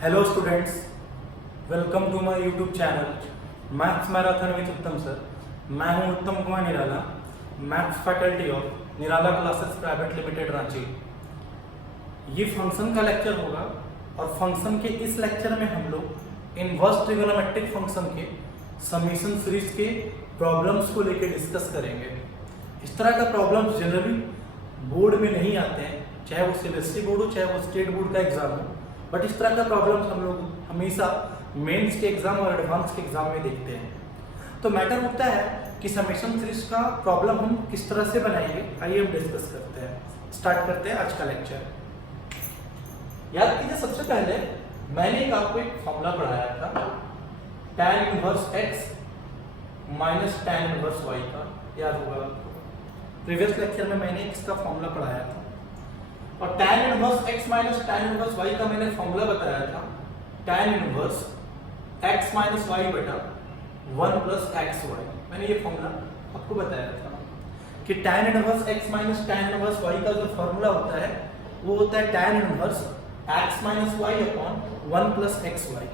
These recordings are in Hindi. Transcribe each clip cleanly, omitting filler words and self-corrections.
Hello students, welcome to my YouTube channel maths marathon with Uttam sir. मैं हूं Uttam Kumar Nirala, maths faculty of Nirala classes private limited Ranchi. ये फंक्शन का लेक्चर होगा और फंक्शन के इस लेक्चर में हम लोग इनवर्स ट्रिगोनोमेट्रिक फंक्शन के समेशन सीरीज के प्रॉब्लम्स को लेकर डिस्कस करेंगे। इस तरह का प्रॉब्लम्स जनरली बोर्ड में नहीं आते हैं, चाहे वो सीबीएसई बोर्ड हो चाहे वो स्टेट बोर्ड का एग्जाम हो, बट इस तरह का प्रॉब्लम्स हम लोग हमेशा मेंस के एग्जाम और एडवांस के एग्जाम में देखते हैं। तो मैटर होता है कि समेशन सीरीज का प्रॉब्लम हम किस तरह से बनाएंगे, आइए हम डिस्कस करते हैं। स्टार्ट करते हैं आज का लेक्चर। याद कीजिए, सबसे पहले मैंने आपको एक फॉर्मूला पढ़ाया था tan inverse x minus tan inverse y का, याद होगा आपको। प्रीवियस लेक्चर में मैंने इसका फॉर्मूला पढ़ाया था और tan inverse x minus tan inverse y का मैंने फॉर्मूला बताया था tan inverse x minus y बटा 1 प्लस xy। मैंने ये फॉर्मूला आपको बताया था कि tan inverse x minus tan inverse y का जो फॉर्मूला होता है वो होता है tan inverse x minus y upon 1 plus xy।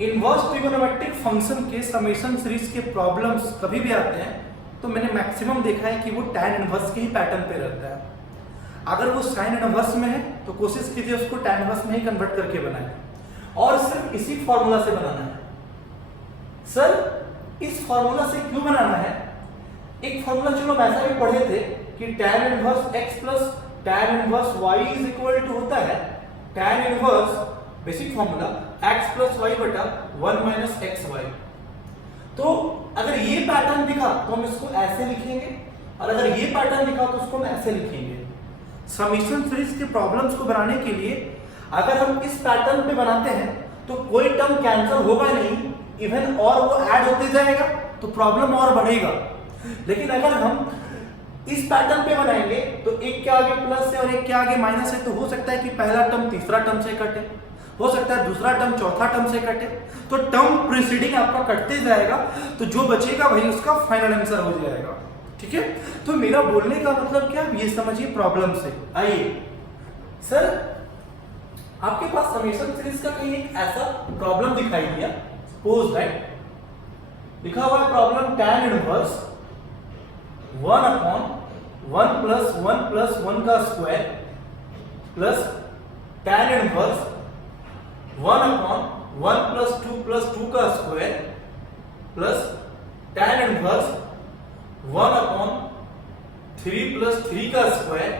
Inverse trigonometric function के समेशन सीरीज के प्रॉब्लम्स कभी भी आते हैं तो मैंने मैक्सिमम देखा है कि वो tan इनवर्स के ही पैटर्न पे रहता है। अगर वो साइन इनवर्स में है तो कोशिश कीजिए उसको tan इनवर्स में ही कन्वर्ट करके बनाएं और सिर्फ इसी फॉर्मूला से बनाना है। सर इस फॉर्मूला से क्यों बनाना है? एक फॉर्मूला चलो वैसा भी पढ़े थे कि tan inverse x plus tan inverse y is equal to होता है tan inverse basic formula x plus y बटा 1 माइनस xy। तो अगर ये पैटर्न दिखा तो हम इसको ऐसे लिखेंगे और अगर ये पैटर्न दिखा तो उसको हम ऐसे लिखेंगे। समेशन सीरीज के प्रॉब्लम्स को बनाने के लिए अगर हम इस पैटर्न पे बनाते हैं तो कोई टर्म कैंसिल होगा नहीं, इवन और वो ऐड होते जाएगा तो प्रॉब्लम और बढ़ेगा। लेकिन अगर हम इस पैटर्न पे बनाएंगे तो एक के आगे प्लस है और एक के आगे माइनस है, तो हो सकता है कि पहला टर्म तीसरा टर्म से कटे, हो सकता है दूसरा टर्म चौथा टर्म से कटे, तो टर्म प्रीसीडिंग आपका कटते जाएगा तो जो बचेगा वही उसका फाइनल आंसर हो जाएगा। ठीक है, तो मेरा बोलने का मतलब क्या, ये समझिए प्रॉब्लम से। आइए सर, आपके पास समेशन सीरीज का कहीं एक ऐसा प्रॉब्लम दिखाई दिया, सपोज दैट लिखा हुआ है problem tan inverse 1 upon 1 plus 1 plus 1 का square plus tan inverse 1 upon 1 plus 2 plus 2 का square plus tan inverse 1 upon 3 plus 3 का square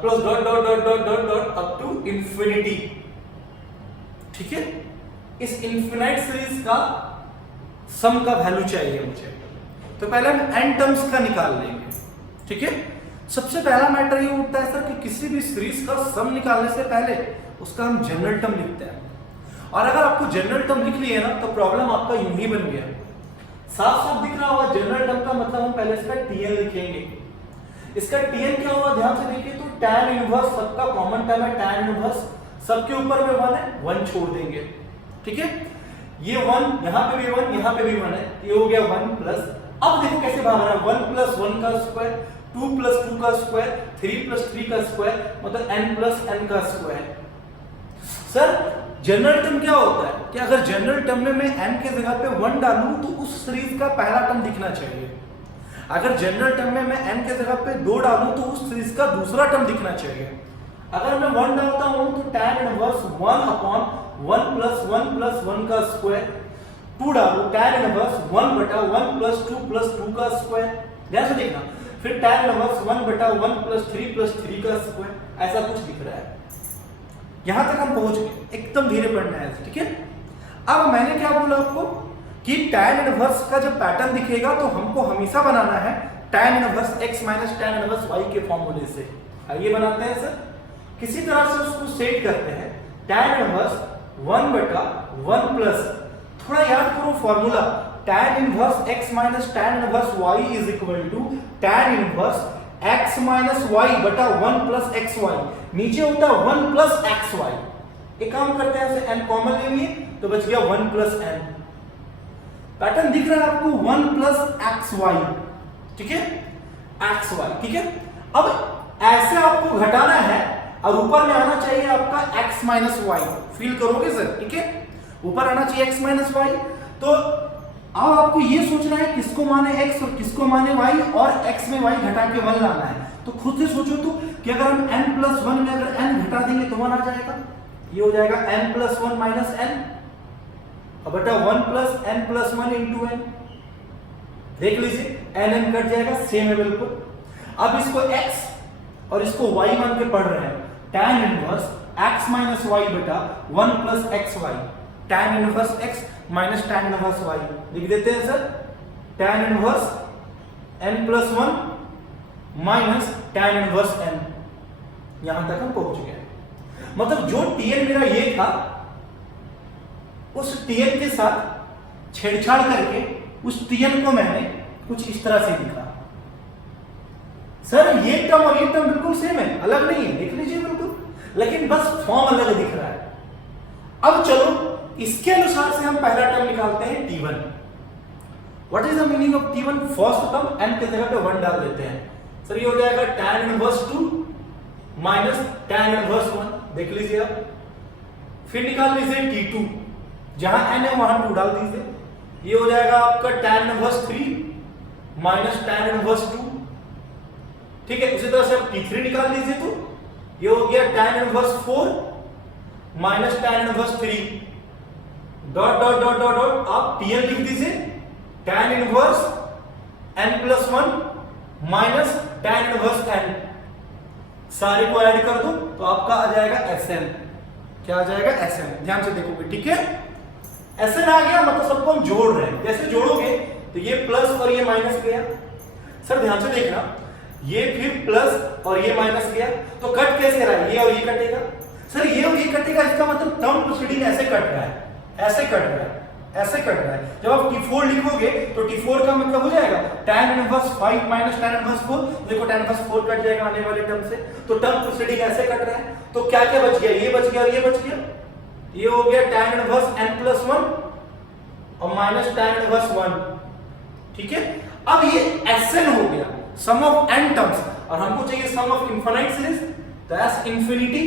plus dot dot dot dot dot dot up to infinity. ठीक है, इस इनफिनाइट सीरीज का सम का वैल्यू चाहिए मुझे, तो पहले हम n टर्म्स का निकाल लेंगे। ठीक है, सबसे पहला मैटर ये होता है सर कि किसी भी सीरीज का सम निकालने से पहले उसका हम जनरल टर्म लिखते हैं, और अगर आपको जनरल टर्म लिख लिए ना तो प्रॉब्लम आपका यूं ही बन गया। साफ साफ दिख रहा होगा जनरल टर्म का मतलब हम पहले इसका tn लिखेंगे। इसका tn क्या होगा ध्यान से देखिए, तो tan इनवर्स सबका कॉमन टर्म है, tan इनवर्स सबके ऊपर में 1 है, 1 छोड़ देंगे। ठीक है, ये 1 यहां पे भी 1 यहां पे भी 1 है, ये हो गया 1 प्लस, अब देखो कैसे भाग रहा है, 1 प्लस 1 का स्क्वायर 2 प्लस 2 का स्क्वायर 3 प्लस 3 का स्क्वायर मतलब n प्लस n का स्क्वायर। सर जनरल टर्म क्या होता है कि अगर जनरल टर्म में मैं n के जगह पे 1 डालूं तो उस सीरीज का पहला टर्म दिखना चाहिए। अगर जनरल टर्म में मैं n के जगह पे 2 डालूं तो उस सीरीज का दूसरा टर्म दिखना चाहिए। अगर मैं 1 डालता हूं तो tan इनवर्स 1 अपॉन 1 प्लस 1 का स्क्वायर, 2 डालूं tan इनवर्स 1 बटा 1 प्लस 2 का स्क्वायर, ध्यान से देखना, फिर tan इनवर्स 1 बटा 1 प्लस 3 का स्क्वायर, ऐसा कुछ दिख रहा है। यहां तक हम पहुंच गए, एकदम धीरे पढ़ना है। ठीक है, अब मैंने क्या बोला आपको कि tan इनवर्स का जब पैटर्न दिखेगा तो हमको हमेशा बनाना है tan inverse x minus tan inverse y के फॉर्मूले से। आइए बनाते हैं सर, किसी तरह से उसको सेट करते हैं। tan इनवर्स 1 बटा 1 प्लस, थोड़ा याद करो formula, tan inverse x minus tan inverse y is equal to tan inverse x minus y बटा 1 प्लस xy, नीचे होता है 1 प्लस xy। एक काम करते हैं, n कॉमन ले लिए तो बच गया 1 प्लस n। पैटर्न दिख रहा है आपको 1 प्लस xy। ठीक है, xy। ठीक है, अब ऐसे आपको घटाना है और ऊपर में आना चाहिए आपका x माइनस वाई। फील करोगे सर, ठीक है, ऊपर आना चाहिए x माइनस वाई। तो अब आपको ये सोचना है किसको माने x और किसको माने y, और x में y घटा के 1 लाना है। तो खुद से सोचो तो कि अगर हम n प्लस 1 में अगर n घटा देंगे तो 1 आ जाएगा, ये हो जाएगा n प्लस 1 माइनस n, और बेटा 1 plus n plus 1 into n। देख लीजिए n n कट जाएगा, सेम है बिल्कुल। अब इसको x और इसको y मान के पढ़ रहे हैं, tan inverse x minus y बेटा 1 plus x y, tan inverse x minus tan inverse y लिख देते हैं sir, tan inverse n plus 1 minus tan inverse n। यहां तक हम पहुंच गए। मतलब जो tn मेरा ये था, उस tn के साथ छेड़छाड़ करके उस tn को मैंने कुछ इस तरह से लिखा। सर ये टर्म और ये टर्म बिल्कुल सेम है, अलग नहीं है, देख लीजिए बिल्कुल, लेकिन बस फॉर्म अलग दिख रहा है। अब चलो इसके अनुसार से हम पहला टर्म निकालते हैं t1। What is the meaning of t1? First term n के जगह पे 1 डाल देते हैं। सर ये हो जाएगा tan inverse 2 minus tan inverse 1, देख लीजिए आप। फिर निकाल लीजिए t2, जहां n है वहां 2 डाल दीजिए, ये हो जाएगा आपका tan inverse 3 minus tan inverse 2, ठीक है। उसी तरह से आप t3 निकाल लीजिए, तो ये हो गया tan inverse 4 minus tan inverse 3, dot dot dot dot dot आप tn लिख दीजिए, tan inverse n plus 1 minus tan inverse n, सारे को ऐड कर दो तो आपका आ जाएगा Sn। क्या आ जाएगा? Sn। ध्यान से देखोगे, ठीक है। Sn आ गया, मतलब सबको हम जोड़ रहे हैं। जैसे जोड़ोगे तो ये प्लस और ये माइनस गया। सर ध्यान से देखना, ये फिर प्लस और ये माइनस गया, तो कट कैसे रहा है? ये और ये कटेगा। सर ये और ये कटेगा, इसका मतलब टर्म प्रोसीडिंग ऐसे कट रहा है, ऐसे कट रहा है, ऐसे कट रहा है। जब आप t4 लिखोगे तो t4 का मतलब हो जाएगा tan inverse 5 minus tan inverse 4। देखो tan इनवर्स 4 कट जाएगा आने वाले टर्म से, तो टर्म प्रोसीडिंग ऐसे कट रहा है। तो क्या क्या बच गया? ये बच गया और ये बच गया। ये हो गया tan इनवर्स n प्लस 1 और माइनस tan इनवर्स 1, ठीक है। अब ये Sn हो गया, सम ऑफ n टर्म्स, और हमको चाहिए सम ऑफ इनफिनिट सीरीज। तो s infinity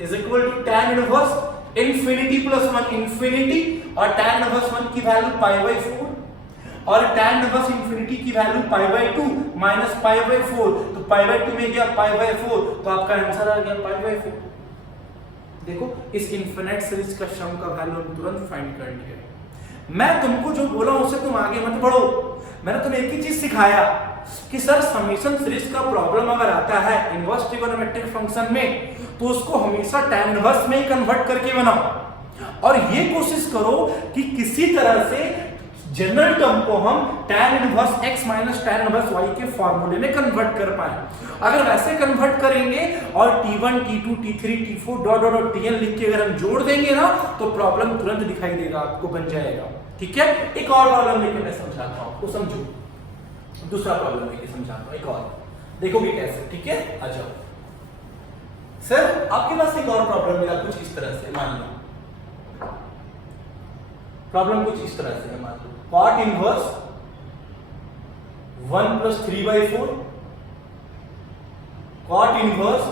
is equal to tan inverse infinity plus 1 infinity, और tan इनवर्स 1 की वैल्यू पाई बाय 4, और tan इनवर्स इंफिनिटी की value pi by 2 minus pi by 4, तो पाई बाय 2 में गया पाई बाय 4, तो आपका आंसर आ गया पाई बाय 4। देखो इस इंफिनिट सीरीज का सम का वैल्यू हम तुरंत फाइंड कर लिया। मैं तुमको जो बोला उससे तुम आगे मत बढ़ो। मैंने तुम्हें एक ही चीज सिखाया कि सर समेशन सीरीज का प्रॉब्लम अगर आता है इनवर्स ट्रिगोनोमेट्रिक फंक्शन में, तो उसको हमेशा tan इनवर्स में ही कन्वर्ट करके बनाओ, और ये कोशिश करो कि किसी तरह से जनरल टर्म को हम tan inverse x minus tan inverse y के फॉर्मूले में कन्वर्ट कर पाए। अगर वैसे कन्वर्ट करेंगे और t1 t2 t3 t4 dot dot dot tn लिख के अगर हम जोड़ देंगे ना, तो प्रॉब्लम तुरंत दिखाई देगा आपको, बन जाएगा, ठीक है। एक और प्रॉब्लम लेके मैं समझाता हूं आपको, समझो। दूसरा प्रॉब्लम लेके समझाता हूं, एक और देखोगे कैसे, ठीक है। आ जाओ सर, आपके पास एक और प्रॉब्लम मिला कुछ इस तरह से, मान लो प्रॉब्लम कुछ इस तरह से है, मान लो cot inverse 1 plus 3/4 cot inverse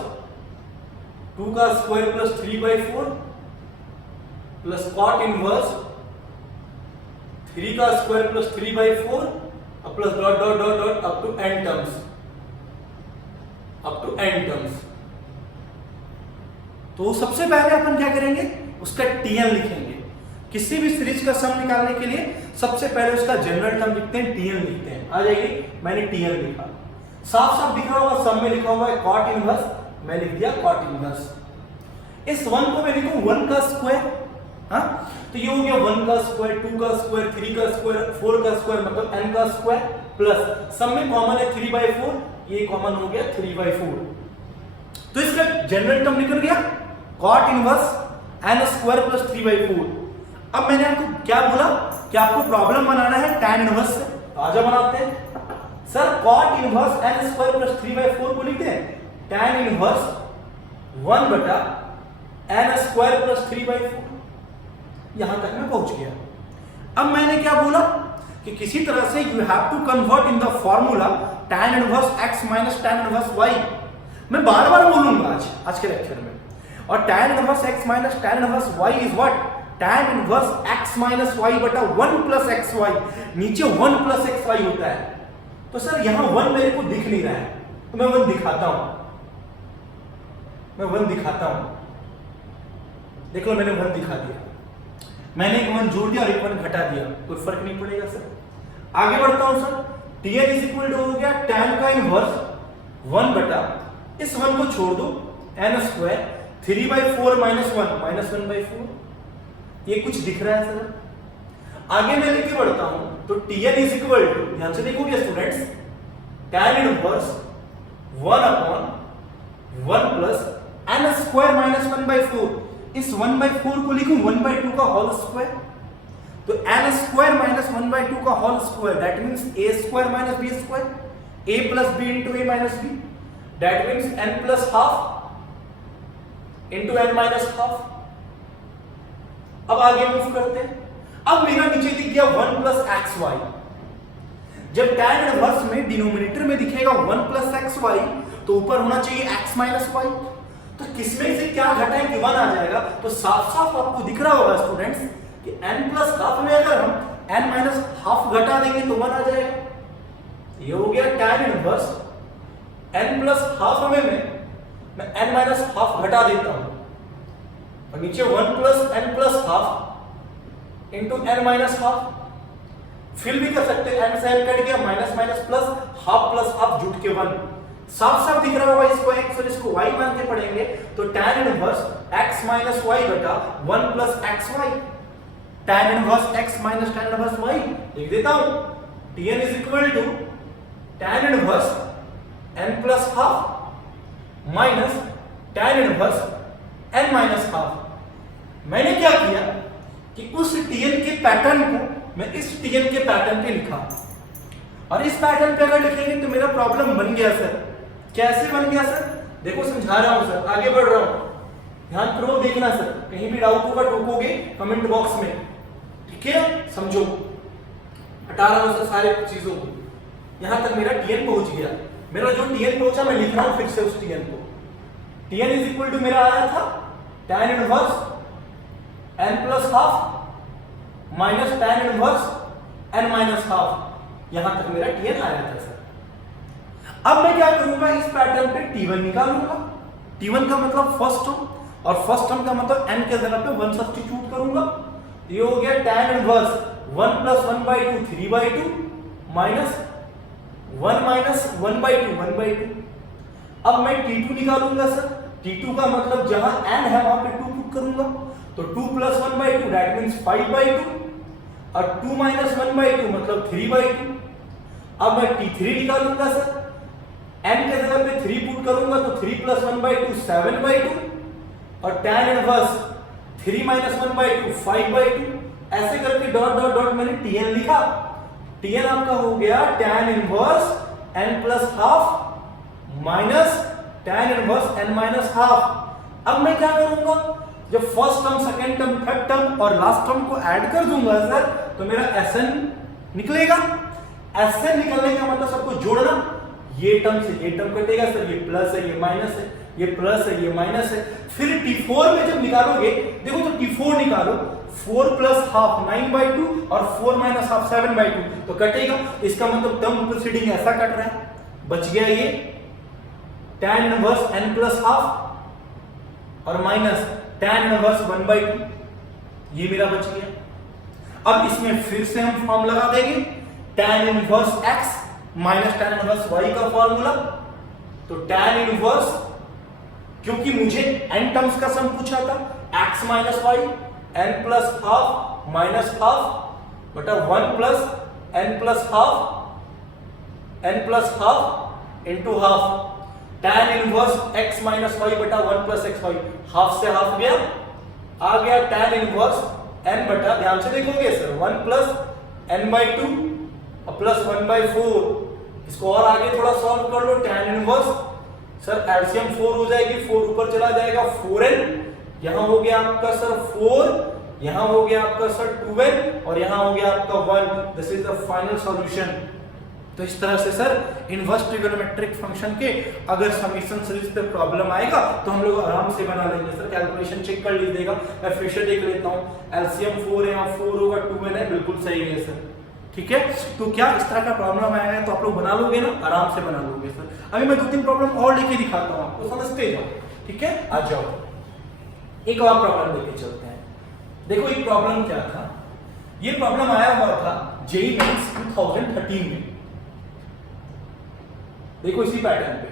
2 का square plus 3/4 plus cot inverse 3 का स्क्वायर प्लस 3/4 और plus dot dot dot dot up to n terms, up to n terms. तो सबसे पहले अपन क्या करेंगे, उसका tn लिखेंगे। किसी भी सीरीज का सम निकालने के लिए सबसे पहले उसका जनरल टर्म लिखते हैं, tn लिखते हैं। आ जाएगी, मैंने tn लिखा, साफ साफ दिखा होगा, सम में लिखा हुआ है cot इनवर्स, मैं लिख दिया cot इनवर्स। इस 1 को मैं लिखूं 1 का स्क्वायर, हाँ, तो ये हो गया 1 का स्क्वायर, 2 का स्क्वायर, 3 का स्क्वायर, 4 का स्क्वायर, मतलब n का स्क्वायर, प्लस सम में कॉमन है 3/4, ये कॉमन हो गया 3/4। तो इसका जनरल टर्म निकल गया cot inverse n square plus 3/4। अब मैंने आपको क्या बोला कि आपको प्रॉब्लम बनाना है tan इनवर्स से, तो आजा बनाते हैं। Sir cot inverse n square plus 3/4 को लिखते हैं tan इनवर्स 1 बटा n स्क्वायर प्लस 3/4। यहां तक मैं पहुंच गया। अब मैंने क्या बोला कि किसी तरह से you have to convert in the formula tan inverse x minus tan inverse y। मैं बार बार बोलूंगा आज के लेक्चर में। और tan inverse x minus tan inverse y is what? tan inverse x minus y बटा 1 प्लस xy। नीचे 1 प्लस xy होता है। तो सर यहां 1 मेरे को दिख नहीं रहा है, तो मैं 1 दिखाता हूं। देख लो मैंने 1 दिखा दिया, मैंने एक 1 जोड़ दिया और एक 1 घटा दिया, कोई फर्क नहीं पड़ेगा सर। आगे बढ़ता हूं sir, tn is equal to हो गया tan का इनवर्स 1 बटा इस 1 को छोड़ दो n स्क्वायर 3/4 माइनस 1/4। ये कुछ दिख रहा है सर? आगे मैं लेके बढ़ता हूं तो tn इज इक्वल टू, ध्यान से देखोगे students, tan inverse 1/1 plus n square minus 1/4। इस 1/4 को लिखूं 1/2 का होल स्क्वायर, तो n स्क्वायर माइनस 1/2 का whole square, that means a square minus b square, a plus b into a minus b, that means n plus half into n minus half. अब आगे मूव करते हैं। अब मेरा नीचे दिख गया 1 प्लस xy। जब tan इनवर्स में डिनोमिनेटर में दिखेगा 1 प्लस xy, तो ऊपर होना चाहिए x माइनस y। तो किसमें से क्या घटाएं कि 1 आ जाएगा? तो साफ साफ आपको दिख रहा होगा स्टूडेंट्स कि n प्लस हाफ में अगर हम n माइनस हाफ घटा देंगे तो 1 आ जाएगा। ये हो गया tan inverse n plus half में मैं n माइनस हाफ घटा देता हूं, और नीचे 1 plus n plus half into n minus half. Fill भी कर सकते हैं, n से n कट गया, माइनस माइनस प्लस हाफ जुट के 1। साफ साफ दिख रहा होगा, इसको x और इसको y मान के पढ़ेंगे तो tan inverse x minus y बटा 1 plus xy। tan inverse x minus tan inverse y लिख देता हूं, tn is equal to tan inverse n plus half minus tan inverse n minus half. मैंने क्या किया कि उस tn के पैटर्न को मैं इस tn के पैटर्न पे लिखा, और इस पैटर्न पे अगर लिखेंगे तो मेरा प्रॉब्लम बन गया सर। कैसे बन गया सर? देखो समझा रहा हूं सर, आगे बढ़ रहा हूं, ध्यान पूर्वक देखना सर, कहीं भी डाउट होगा टोकोगे कमेंट बॉक्स में, ठीक है? समझो, हटा रहा हूं सर सारे चीजों को। यहां तक मेरा tn पहुंच गया, मेरा जो tn पहुंचा मैं लिख रहा हूं फिर से उस tn को। tn इज इक्वल टू मेरा आया था tan inverse n plus half minus tan inverse n minus half. यहां तक मेरा tn आया था सर। अब मैं क्या करूंगा, इस पैटर्न पे t1 निकालूंगा। t1 का मतलब फर्स्ट टर्म, और फर्स्ट टर्म का मतलब n के जगह पे 1 सब्स्टिट्यूट करूंगा। ये हो गया tan inverse 1 plus 1/2 3/2 minus 1 minus 1/2 1/2। अब मैं t2 निकालूंगा सर। t2 का मतलब जहां n है वहां पे 2 पुट करूंगा, तो 2 प्लस 1/2 दैट मींस 5/2, और 2 माइनस 1/2 मतलब 3/2। अब मैं t3 निकालूंगा सर, n के जगह पे 3 पुट करूंगा तो 3 प्लस 1/2 7/2, और tan इनवर्स 3 माइनस 1/2 5/2। ऐसे करके डॉट डॉट डॉट मैंने tn लिखा। tn आपका हो गया tan inverse n plus half minus tan inverse n minus half. अब मैं क्या करूंगा, जब first term, second term, third term और लास्ट टर्म को ऐड कर दूंगा सर, तो मेरा Sn निकलेगा। Sn निकलने का मतलब सबको जोड़ना, ये टर्म से ये टर्म कटेगा सर, ये प्लस है ये माइनस है, ये प्लस है ये माइनस है। फिर t4 में जब निकालोगे, देखो तो t4 निकालो, 4 प्लस हाफ 9/2 और 4 माइनस हाफ 7/2, तो कटेगा। इसका मतलब टर्म प्रोसीडिंग ऐसा कट रहा है, बच गया ये tan inverse n plus half और माइनस tan इनवर्स 1/2, ये मेरा बच गया। अब इसमें फिर से हम फॉर्म लगा देंगे, tan inverse x minus tan inverse y का फॉर्मूला। तो tan इनवर्स, क्योंकि मुझे n टर्म्स का सम पूछा था, x minus y n plus half minus half बटा 1 plus n plus half into half. tan inverse x minus y बटा 1 प्लस xy, हाफ से हाफ गया, आ गया tan इनवर्स n बटा, ध्यान से देखोगे सर, 1 प्लस n/2 और प्लस 1/4। इसको और आगे थोड़ा सॉल्व कर लो, tan इनवर्स सर एलसीएम 4 हो जाएगी, 4 ऊपर चला जाएगा 4n, यहां हो गया आपका सर 4, यहां हो गया आपका सर 2n, और यहां हो गया आपका 1। This is the final solution. तो इस तरह से सर इनवर्स ट्रिगोनोमेट्रिक फंक्शन के अगर समेशन सीरीज पे प्रॉब्लम आएगा तो हम लोग आराम से बना लेंगे सर। कैलकुलेशन चेक कर लीजिएगा, मैं फिर से देख लेता हूँ। एलसीएम 4 है, यहाँ 4 होगा 2n है, बिल्कुल सही है सर। ठीक है, तो क्या इस तरह का प्रॉब्लम आएगा तो आप लोग बना लोगे ना, आराम से बना लोगे सर। अभी मैं 2-3 प्रॉब्लम और लेके दिखाता हूँ आपको, समझते जाओ। ठीक है, आ जाओ एक और प्रॉब्लम लेके चलते हैं। देखो एक प्रॉब्लम क्या था, ये प्रॉब्लम आया हुआ था जेईई मेंस 2013 में। देखो इसी पैटर्न पे,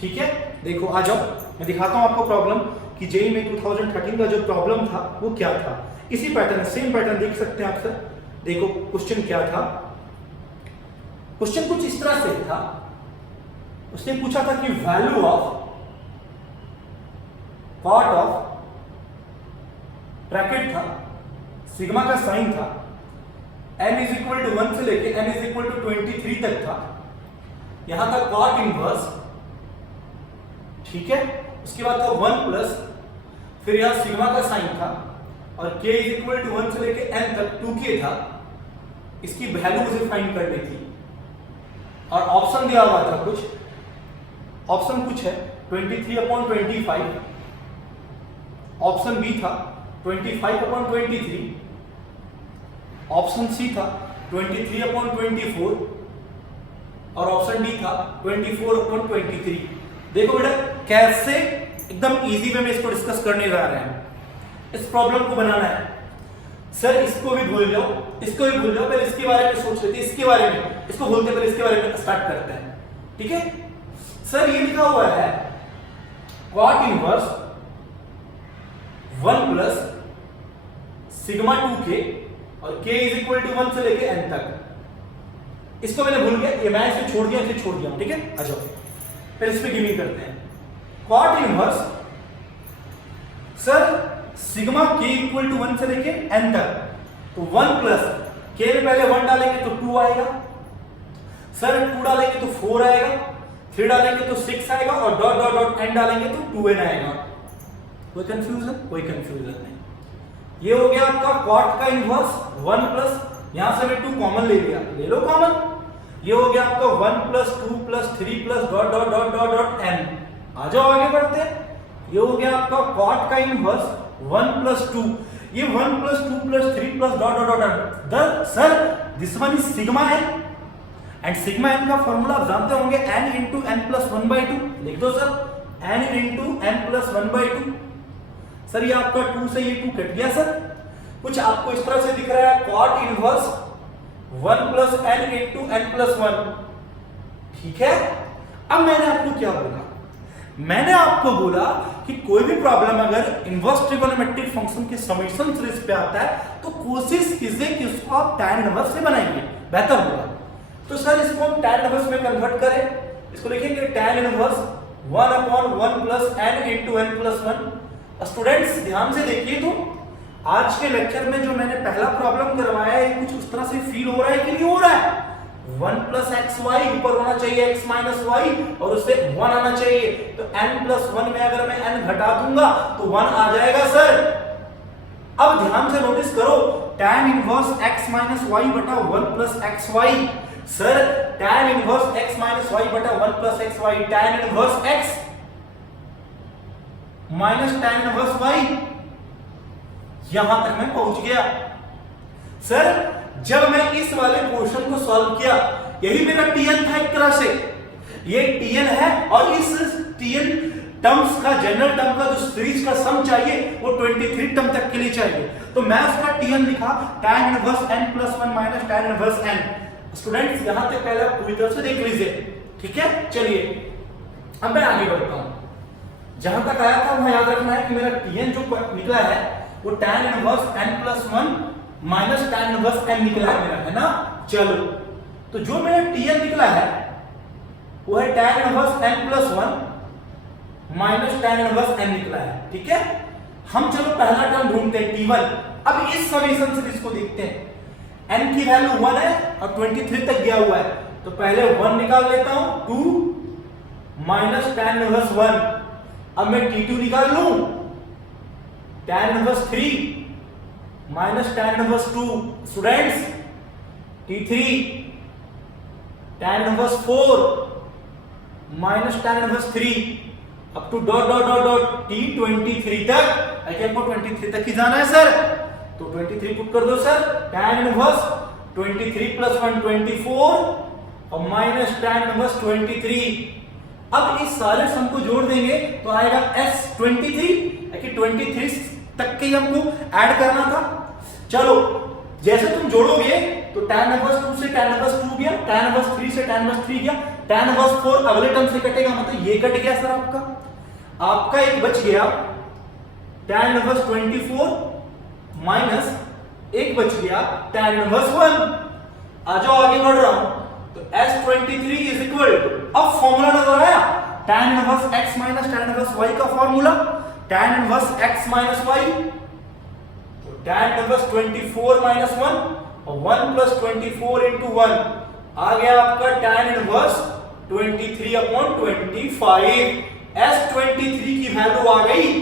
ठीक है। देखो आ जाओ, मैं दिखाता हूं आपको प्रॉब्लम कि जेईई में 2013 का जो प्रॉब्लम था वो क्या था। इसी पैटर्न, सेम पैटर्न देख सकते हैं आप सर। देखो क्वेश्चन क्या था, क्वेश्चन कुछ इस तरह से था। उसने पूछा था कि value of cot of, bracket था, सिग्मा का साइन था, n इज इक्वल टू 1 से लेके n इज इक्वल टू 23 तक था। यहां था कॉट इनवर्स, ठीक है। उसके बाद था 1 प्लस, फिर यहां सिग्मा का साइन था, और k इज इक्वल टू 1 से लेके n तक 2k था। इसकी वैल्यू मुझे फाइंड करनी थी, और ऑप्शन दिया हुआ था कुछ, ऑप्शन कुछ है 23/25, ऑप्शन बी था 25/23, ऑप्शन सी था 23/24, और ऑप्शन डी था 24/23। देखो बेटा कैसे एकदम इजी वे में इसको डिस्कस करने जा रहे हैं। इस प्रॉब्लम को बनाना है सर, इसको भी भूल जाओ, इसको भी भूल जाओ, पहले इसके बारे में सोच लेते हैं। इसके बारे में, इसको भूलते पहले इसके बारे में स्टार्ट करते हैं। ठीक है सर, ये लिखा हुआ है cot inverse 1 plus sigma 2k और k इज इक्वल टू 1 से लेके n तक। इसको मैंने भूल गया, ये मैं इसे छोड़ दिया, इसे छोड़ दिया। ठीक है, आ जाओ फिर इस पे गिविंग करते हैं। Cot inverse sir sigma k equal to 1 से लेके n तक, तो 1 प्लस k में पहले 1 डालेंगे तो 2 आएगा, सर 2 डालेंगे तो 4 आएगा, 3 डालेंगे तो 6 आएगा, और डॉट डॉट डॉट n डालेंगे तो 2n आएगा। कोई कंफ्यूजन? कोई कंफ्यूजन नहीं। ये हो गया आपका कॉट का इनवर्स 1 प्लस, यहां से मैं 2 कॉमन ले लिया, ले लो कॉमन। ये हो गया आपका 1 plus 2 plus 3 plus dot dot dot dot dot n। आ जाओ आगे बढ़ते हैं। ये हो गया आपका कॉट का इनवर्स 1 प्लस 2, ये 1 plus 2 plus 3 plus dot dot dot. Sir this one is sigma n, and sigma n का फॉर्मूला आप जानते होंगे n इंटू n प्लस 1/2। लिख दो sir, n into n plus 1/2। Sir ये आपका 2 से ये 2 कट गया सर। कुछ आपको इस तरह से दिख रहा है cot inverse 1 plus n into n plus 1। ठीक है, अब मैंने आपको क्या बोला, मैंने आपको बोला कि कोई भी प्रॉब्लम अगर इनवर्स ट्रिगोनोमेट्रिक फंक्शन के समेशन सीरीज पे आता है तो कोशिश कीजिए कि उसको आप tan इनवर्स से बनाइए, बेहतर होगा। तो सर इसको हम tan इनवर्स में कन्वर्ट करें, इसको लिखेंगे tan inverse 1/1 plus n into n plus 1। Students ध्यान से देखिए, तो आज के लेक्चर में जो मैंने पहला प्रॉब्लम करवाया है कुछ उस तरह से फील हो रहा है कि नहीं हो रहा है। 1 प्लस एक्स वाई ऊपर होना चाहिए x माइनस वाई, और उससे 1 आना चाहिए। तो n प्लस 1 में अगर मैं n घटा दूंगा तो 1 आ जाएगा सर। अब ध्यान से नोटिस करो, tan inverse x minus y बटा 1 plus x y. Sir tan inverse x minus y बटा 1 plus x y, tan inverse x minus tan inverse y। यहां तक मैं पहुंच गया सर। जब मैं इस वाले क्वेश्चन को सॉल्व किया, यही मेरा tn था एक तरह से, ये tn है, और इस tn टर्म्स का, जनरल टर्म का जो सीरीज का सम चाहिए वो 23 टर्म तक के लिए चाहिए। तो मैं उसका tn लिखा tan inverse n plus 1 minus tan inverse n। Students यहां तक पहले आप पूरी तरह से देख लीजिए। ठीक है, चलिए अब मैं आगे बढ़ता हूं। जहां तक आया था वहां याद रखना है कि मेरा tn जो निकला है वो tan inverse n plus 1 minus tan inverse n निकला है मेरा, है ना। चलो, तो जो मेरा tn निकला है वो है tan inverse n plus 1 minus tan inverse n निकला है। ठीक है, हम चलो पहला टर्म ढूंढते हैं t1। अब इस समेशन सीरीज को देखते हैं, n की वैल्यू 1 है और 23 तक गया हुआ है, तो पहले 1 निकाल लेता हूं, 2 माइनस tan इनवर्स 1। अब मैं t2 निकाल लूं, tan inverse 3 minus tan inverse 2। Students t3 tan inverse 4 minus tan inverse 3 up to dot dot dot dot t23 तक। आई कैन को 23 तक ही जाना है सर, तो 23 पुट कर दो सर। tan इनवर्स 23 प्लस 1 24 और माइनस tan इनवर्स 23। अब इस सारे सम को जोड़ देंगे तो आएगा s23 कि 23 तक के हमको ऐड करना था। चलो जैसे तुम जोड़ोगे तो tan इनवर्स 2 से tan इनवर्स 2 गया, tan इनवर्स 3 से tan इनवर्स 3 गया, tan इनवर्स 4 अगले टर्म से कटेगा, मतलब ये कट गया सर आपका एक बच गया tan इनवर्स 24 माइनस एक बच गया tan इनवर्स 1। आ जाओ आगे बढ़ रहा हूं, तो s23 इज इक्वल टू, अब फॉर्मूला नजर आया, tan inverse x minus tan inverse y का formula, tan inverse x minus y, तो tan इनवर्स 24 माइनस 1 और 1 प्लस 24 इंटू 1 आ गया आपका tan इनवर्स 23 अपॉन 25। s23 की वैल्यू आ गई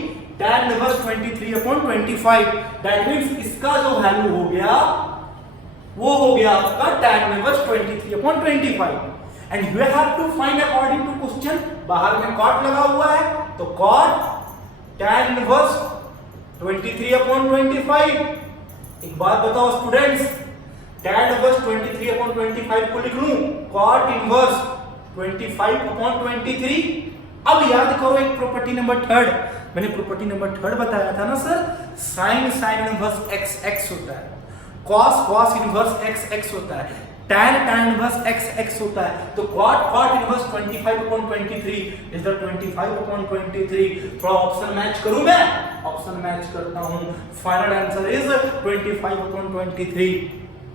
tan inverse 23 upon 25। That means इसका जो वैल्यू हो गया वो हो गया आपका tan inverse 23 upon 25। And you have to find according to question, बाहर में cot लगा हुआ है तो cot tan इनवर्स 23 अपॉन 25। एक बात बताओ स्टूडेंट्स, tan इनवर्स 23 अपॉन 25 को लिख लूं cot इनवर्स 25 अपॉन 23। अब याद करो एक प्रॉपर्टी नंबर थर्ड, मैंने प्रॉपर्टी नंबर थर्ड बताया था ना sir, sin inverse x x होता है, cos इनवर्स x x होता है, tan इनवर्स x x होता है, तो cot inverse 25 upon 23 is the 25 upon 23। थोड़ा ऑप्शन मैच करूं मैं, ऑप्शन मैच करता हूं, फाइनल आंसर इज 25 upon 23।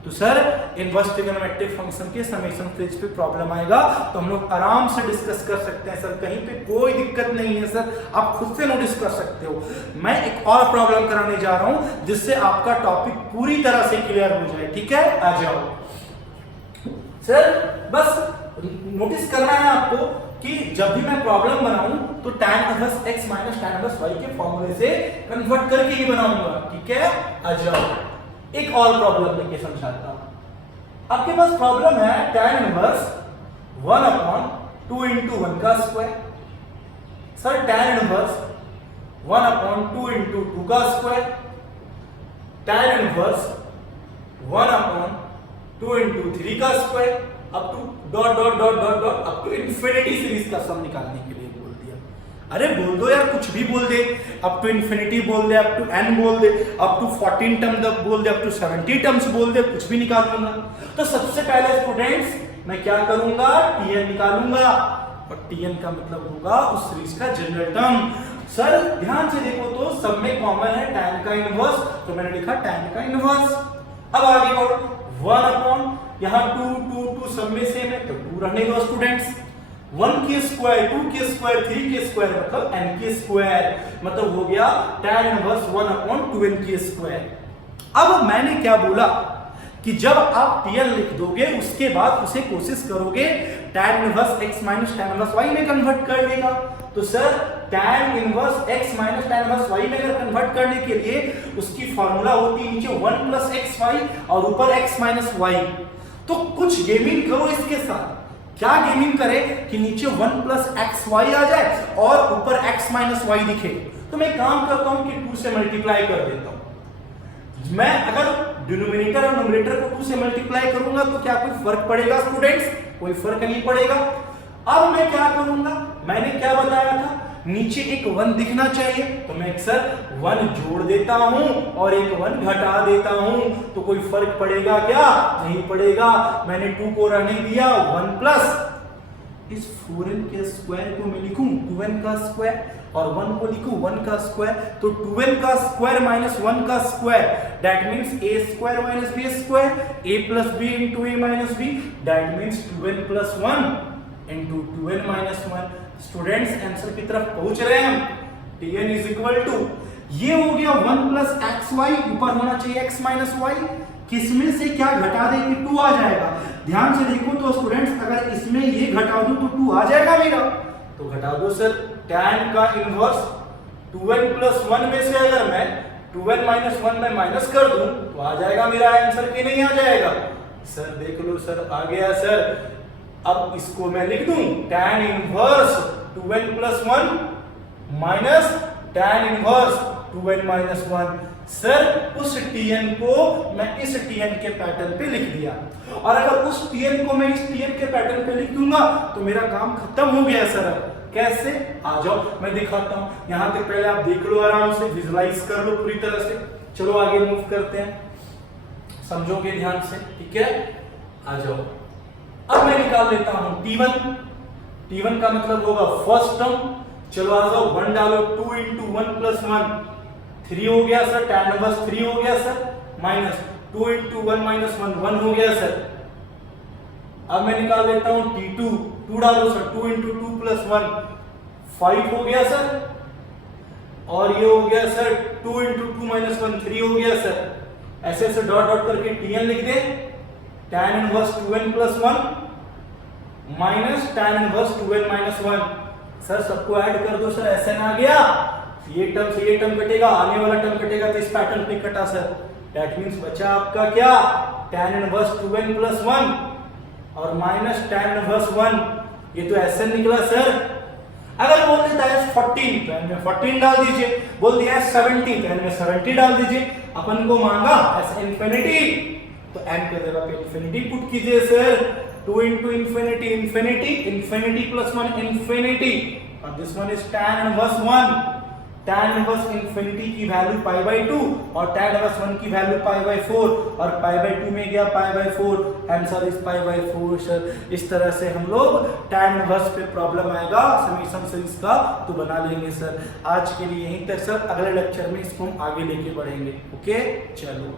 तो सर इनवर्स ट्रिग्नोमेट्रिक फंक्शन के समेशन फेज पे प्रॉब्लम आएगा तो हम लोग आराम से डिस्कस कर सकते हैं सर, कहीं पे कोई दिक्कत नहीं है सर, आप खुद से नोटिस कर सकते हो। मैं एक और प्रॉब्लम कराने जा रहा हूं जिससे आपका टॉपिक पूरी तरह से क्लियर हो जाए, ठीक है? आ जाओ सर, बस नोटिस करना है आपको कि जब भी मैं प्रॉब्लम बनाऊं तो tan inverse x minus tan inverse y के फॉर्मूले से कन्वर्ट करके ही बनाऊंगा, ठीक है? आ जाओ एक और प्रॉब्लम लेके समझाता हूं। आपके पास प्रॉब्लम है tan इनवर्स 1 अपॉन 2 इंटू 1 का square. Sir tan inverse 1 upon 2 into 2 का square, tan inverse 1 upon 2 into 3 का square, up to dot dot dot dot dot up to infinity series का सम निकालने के लिए बोल दिया। अरे बोल दो यार, कुछ भी बोल दे, अप टू इंफिनिटी बोल दे, अप टू n बोल दे, अप टू 14 टर्म तक बोल दे, अप टू 70 टर्म्स बोल दे, कुछ भी निकाल लूंगा। तो सबसे पहले स्टूडेंट्स मैं क्या करूंगा, tn निकालूंगा, और tn का मतलब होगा उस सीरीज का जनरल टर्म। सर ध्यान से देखो तो सब में कॉमन है tan का इनवर्स, तो मैंने लिखा tan का इनवर्स। अब आगे बढ़ो, 1 अपॉन यहां 2 2 2 सब में सेम है तो 2 रहने दो स्टूडेंट्स, 1 के स्क्वायर 2 के स्क्वायर 3 के स्क्वायर मतलब n के स्क्वायर, मतलब हो गया tan इनवर्स 1 अपॉन 2n के स्क्वायर। अब मैंने क्या बोला कि जब आप tn लिख दोगे उसके बाद उसे कोशिश करोगे tan inverse x minus tan inverse y में कन्वर्ट कर देगा। तो sir tan inverse x minus tan inverse y में अगर कन्वर्ट करने के लिए उसकी फॉर्मूला होती है नीचे 1 प्लस एक्स वाई और ऊपर x माइनस वाई, तो कुछ गेमिंग करो इसके साथ। क्या गेमिंग करे कि नीचे 1 प्लस एक्स वाई आ जाए और ऊपर x माइनस वाई दिखे। तो मैं काम करता हूं कि 2 से मल्टीप्लाई कर देता हूं। मैं अगर डिनोमिनेटर और न्यूमरेटर को 2 से मल्टीप्लाई करूंगा तो क्या कोई फर्क पड़ेगा स्टूडेंट्स? कोई फर्क नहीं पड़ेगा। अब मैं क्या करूंगा, मैंने क्या बताया था, नीचे एक 1 दिखना चाहिए तो मैं सर 1 जोड़ देता हूं और एक 1 घटा देता हूं, तो कोई फर्क पड़ेगा क्या? नहीं पड़ेगा। मैंने 2 को रहने दिया, 1 प्लस इस 4n के स्क्वायर को मैं लिखूं 2n का स्क्वायर और 1 को लिखूं 1 का स्क्वायर, तो 2n का स्क्वायर माइनस 1 का square that means a square minus b square, a plus b into a minus b that means 2n plus 1 into 2n minus 1। Students answer की तरफ पहुंच रहे हैं हम। tn इज इक्वल टू, ये हो गया 1 प्लस एक्स वाई, ऊपर होना चाहिए x माइनस वाई, किसमें से क्या घटा देंगे 2 आ जाएगा। ध्यान से देखो तो स्टूडेंट्स अगर इसमें ये घटा दूं तो 2 आ जाएगा मेरा, तो घटा दो सर। tan का इनवर्स 2n प्लस 1 में से अगर मैं 2n माइनस 1 में माइनस कर दूं तो आ जाएगा मेरा आंसर कि नहीं आ जाएगा? सर देख लो सर, आ गया सर। अब इसको मैं लिख दूं tan inverse 2n plus 1 minus tan inverse 2n minus 1। Sir उस tn को मैं इस tn के पैटर्न पे लिख दिया, और अगर उस tn को मैं इस tn के पैटर्न पे लिख दूंगा तो मेरा काम खत्म हो गया सर। कैसे? आ जाओ मैं दिखाता हूं। यहां तक पहले आप देख लो, आराम से विजुलाइज कर लो पूरी तरह से। चलो आगे मूव करते हैं, समझोगे ध्यान से, ठीक है? आ जाओ। अब मैं निकाल लेता हूं t1। t1 का मतलब होगा फर्स्ट टर्म। चलो आ जाओ, 1 डालो, 2 इंटू 1 प्लस 1 3 हो गया सर, tan इनवर्स 3 हो गया सर, माइनस 2 इंटू 1 माइनस 1 1 हो गया सर। अब मैं निकाल लेता हूं t2, 2 डालो सर, 2 इंटू 2 प्लस 1 5 हो गया सर, और ये हो गया सर 2 इंटू 2 माइनस 1 3 हो गया सर। ऐसे ऐसे डॉट डॉट करके tn लिख दे, tan inverse 2n plus 1 minus tan inverse 2n minus 1। Sir सबको ऐड कर दो सर, ऐसे ना आ गया, ये टर्म से ये टर्म कटेगा, आने वाला टर्म कटेगा, तो इस पैटर्न पे कटा सर। दैट मींस बचा आपका क्या, tan इनवर्स 2n प्लस 1 और माइनस tan इनवर्स 1। ये तो ऐसे निकला सर। अगर बोल देता है 14 तो इनमें 14 डाल दीजिए, बोल दिया है 70 तो इनमें 70 डाल दीजिए। अपन को मांगा ऐसे इन्फिनिटी, तो n के जगह पे इन्फिनिटी पुट कीजिए sir. 2 into infinity infinity, infinity plus 1 infinity, और this one is tan inverse 1। tan inverse infinity की वैल्यू पाई बाय 2 और tan इनवर्स 1 की वैल्यू पाई बाय 4, और पाई बाय 2 में गया पाई by 4, answer is pi by 4 sir. इस तरह से हम लोग tan इनवर्स पे प्रॉब्लम आएगा समेशन सीरीज का तो बना लेंगे सर। आज के लिए यहीं तक सर, अगले लेक्चर में इसको हम आगे लेके बढ़ेंगे। ओके चलो।